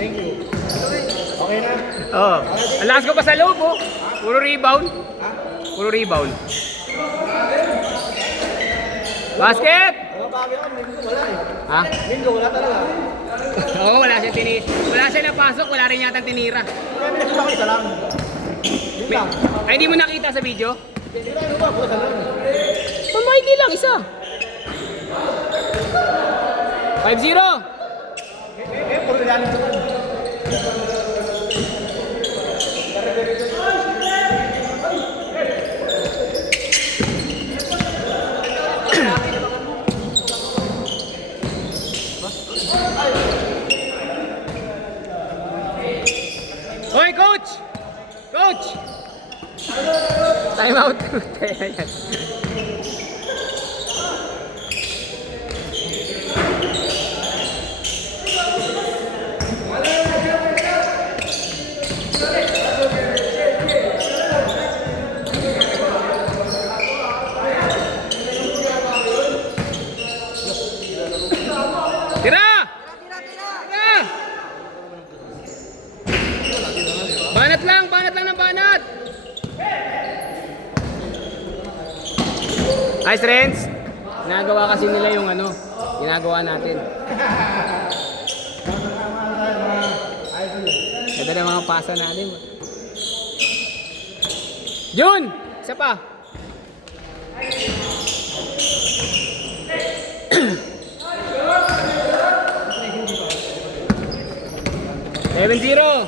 Thank you. Okay na? Oo. Ang lakas ko pa sa loob, oh. Puro rebound. Puro rebound. Basket! Mga bagay ako, Mingo wala eh. Ha? Mingo wala talaga. Oo, wala siya tinira. Wala siya napasok, wala rin yata tinira. Kaya pinakita ko isa lang. Yun lang. Ay, hindi mo nakita sa video? Hindi lang, ano ba? Bukas lang. Hindi lang, isa. 5-0. Puro nilalim sa kan. Hoy, coach! Coach! Time out. Ayan. Tira! Tira! Banat lang ng banat! Nice, friends! Ginagawa kasi nila yung ano, ginagawa natin. Ganda na mga pasa natin. Jun! Isa pa! Seven zero.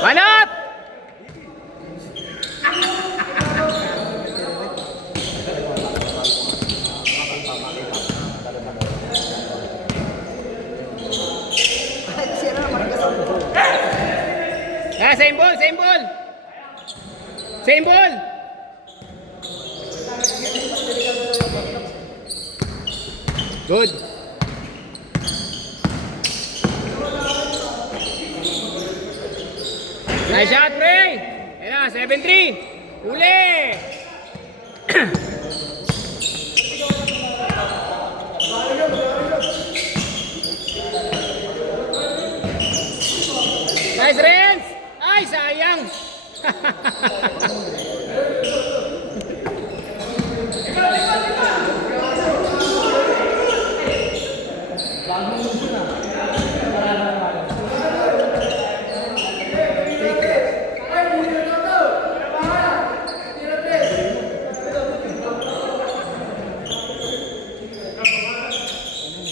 Banat! Ah, same ball, same ball. Same ball. Good. Nice shot, pre. Ayan na, 7-3. Uli. Nice, Renz. Ay, sayang.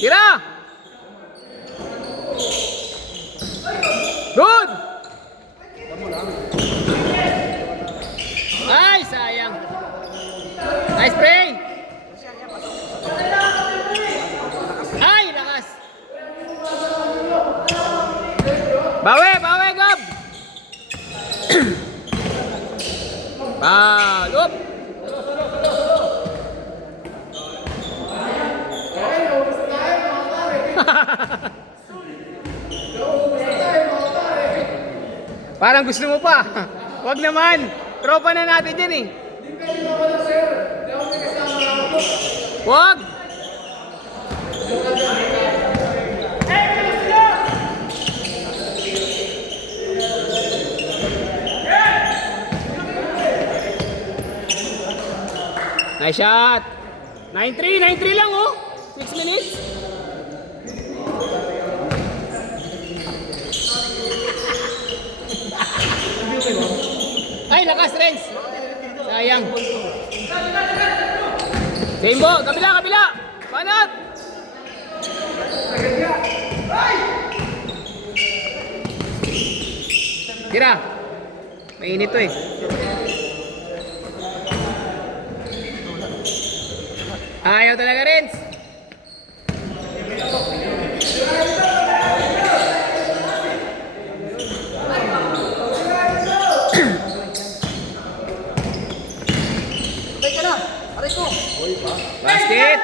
Tira! Good! Ay, sayang. Nice play! Ay, lakas! Bawi, bawi, Gab! Loop! Parang gusto mo pa. Wag naman. Tropa na natin dyan eh. Wag. Nice shot. 9-3, 9-3 lang oh. 6 minutes. Ay, lakas, Renz. Sayang. Rainbow, kabila, kabila. Banat. Tira. Mainit to eh. Ayaw talaga, Renz. Basket!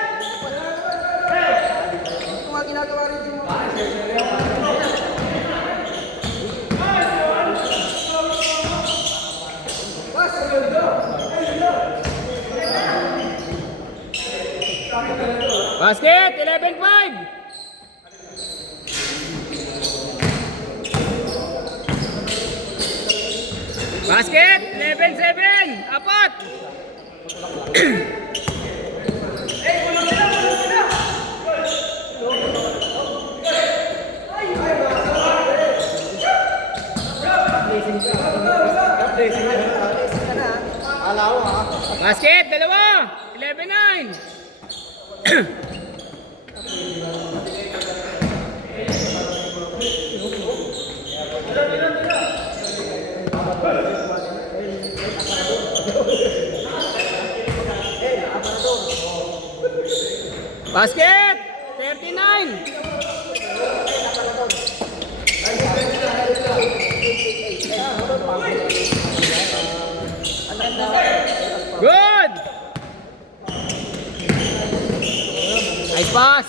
Basket, 11-5. Basket, 11-7. Apat. Alaw ha. Basket, dalawa. 11-9. Basket, 39. Good. Nice pass.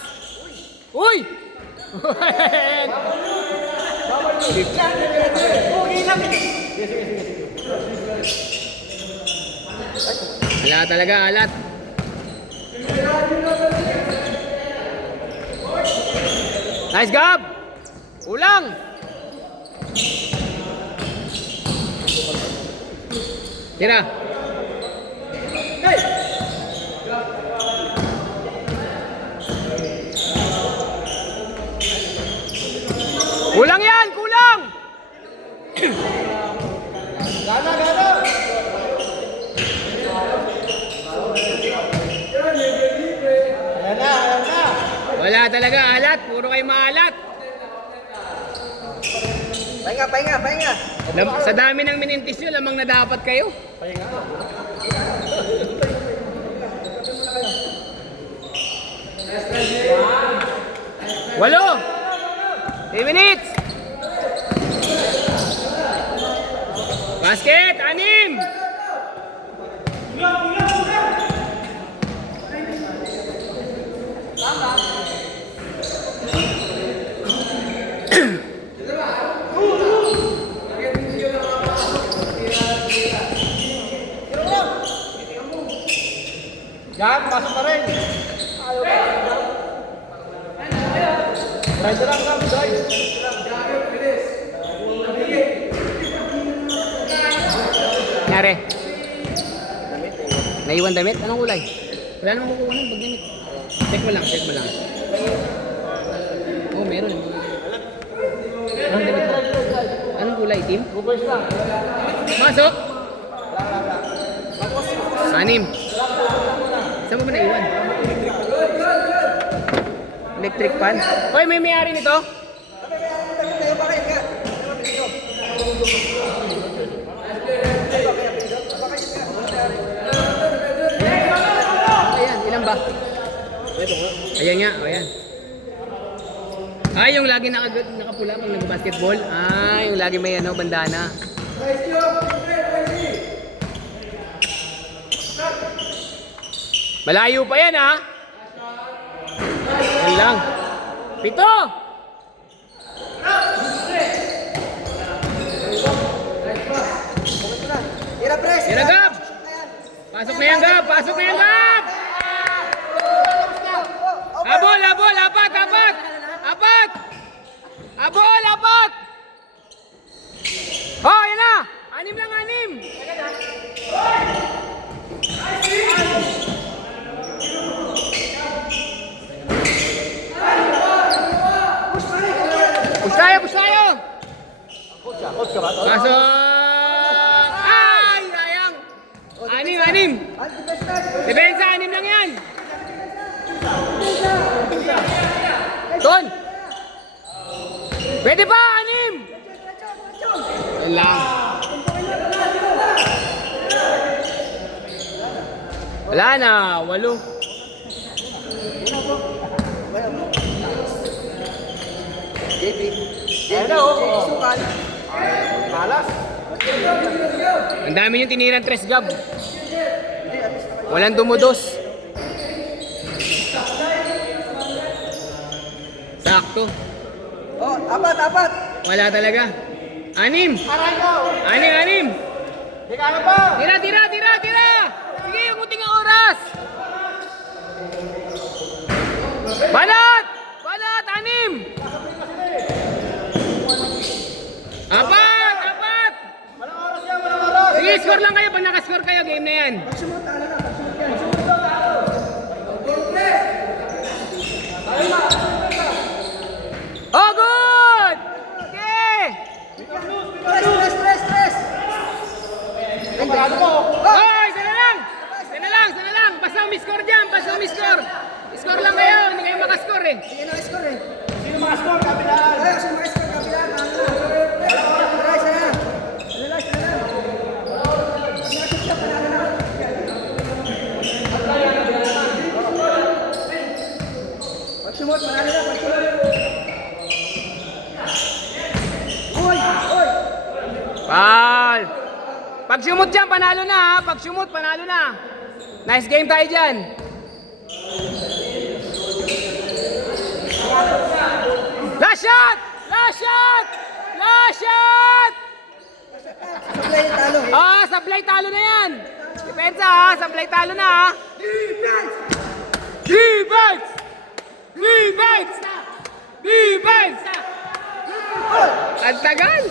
Uy! Ala talaga, alat. Nice Gab. Ulang. Tira. Kulang yan, kulang. Gana, gana. Ayan na, ayan na. Wala talaga, alat. Puro kayo maalat. Pahinga, pahinga, pahinga. Sa dami ng minintis nyo, lamang na dapat kayo. Pahinga. Walo. 3 minutes. Basket, 6. Yan, pasok pa rin. Drive lang, Gab, drive. Nangyari? Naiwan damit? Anong kulay? Wala namang kukuha ng pag damit. Check mo lang, check mo lang. Oh, meron. Anong damit mo? Anong kulay, team? Reverse lang. Masok! 6. Saan mo ba naiwan? Electric fan? Hoy, may mayari nito? Ayan, ilan ba? Ayan nga, ayan. Ay, yung lagi nakapula pag nag-basketball. Ay, yung lagi may ano, bandana. Malayo pa yan, ha? Yan lang. 7! Tira, press. Tira, Gab! Pasok na yan, Gab! Pasok na yan, Gab! Abol, abol! Apat, apat! Apat! Abol, apat! Oh, yan na! 6 lang, 6! Push tayo, push tayo! Coach ka ba? Pasok! Ay, sayang! 6! Depensa, 6 lang yan! Ton! Pwede pa, 6! Yan lang. Wala na, 8. Ayan na, oh. Sukan. Malas. Ang dami yung tinirang 3, Gab. Walang dumudos. Sakto. Oh, apat. Wala talaga. 6! Aray ko. 6! Di ka na pa. Tira! Sige, umuting ang oras! Balot! Balot! 6! Apat! Apat! Walang oras yan, walang oras. Sige, score lang kayo. Pag nakascore kayo, game na yan. Pagsunod, talo na. Pagsunod yan. Pagsunod daw, talo. Progress. Tayo na. Oh, good! Okay! Stress, stress, stress. Parado mo. Oh, isa na lang! Isa na lang, isa na lang! Basta umiscore dyan, basta umiscore! Score lang kayo, hindi kayo makascore eh. Hindi na score eh. Sino makascore? Kapilaan. Ay, sino makascore? Kapilaan. Talo na. Tara, isa na. Isa na, isa na. Nakashoot ka, panalo na. Pagsumot, panalo na. Pagsumot. Uy! Uy! Foul! Pag sumot dyan, panalo na ha. Pag sumot, panalo na. Nice game tayo dyan. Last shot! Last shot! Last shot! Sablay yung talo. Ah, sablay talo na yan. Depensa ha, sablay talo na ha. Defense! Defense! Defense! Defense! Ang tagal!